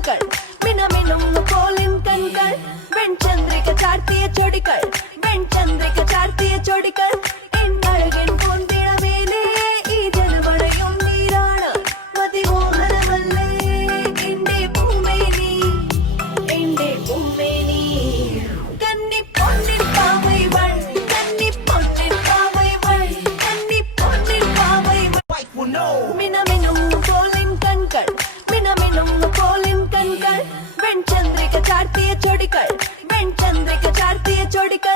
കൺകൾ മിനമിനുങ്ങു പോലിൻ കൺകൾ വെൺചന്ദ്രിക ചാർത്തിയ ചൊടികൾ വെൺചന്ദ്രിക ചാർത്തിയ ചൊടികൾ എന്നഴകിൻ പൊന്തിടമേലേ ഈ ജനമഴയും നീരാണ് മതിമോഹനമല്ലേ എന്റെ പൂമേനി എന്റെ പൂമേനി കന്നി പൊന്നിൻ പാവൈവൾ കന്നി പൊന്നിൻ പാവൈവൾ കന്നി പൊന്നിൻ പാവൈവൾ മിനമിനുങ്ങു പോലിൻ കൺകൾ മിനമിനുങ്ങു പോലിൻ കൺകൾ വെൺചന്ദ്രിക ചാർത്തിയ ചൊടികൾ വെൺചന്ദ്രിക ചാർത്തിയ ചൊടികൾ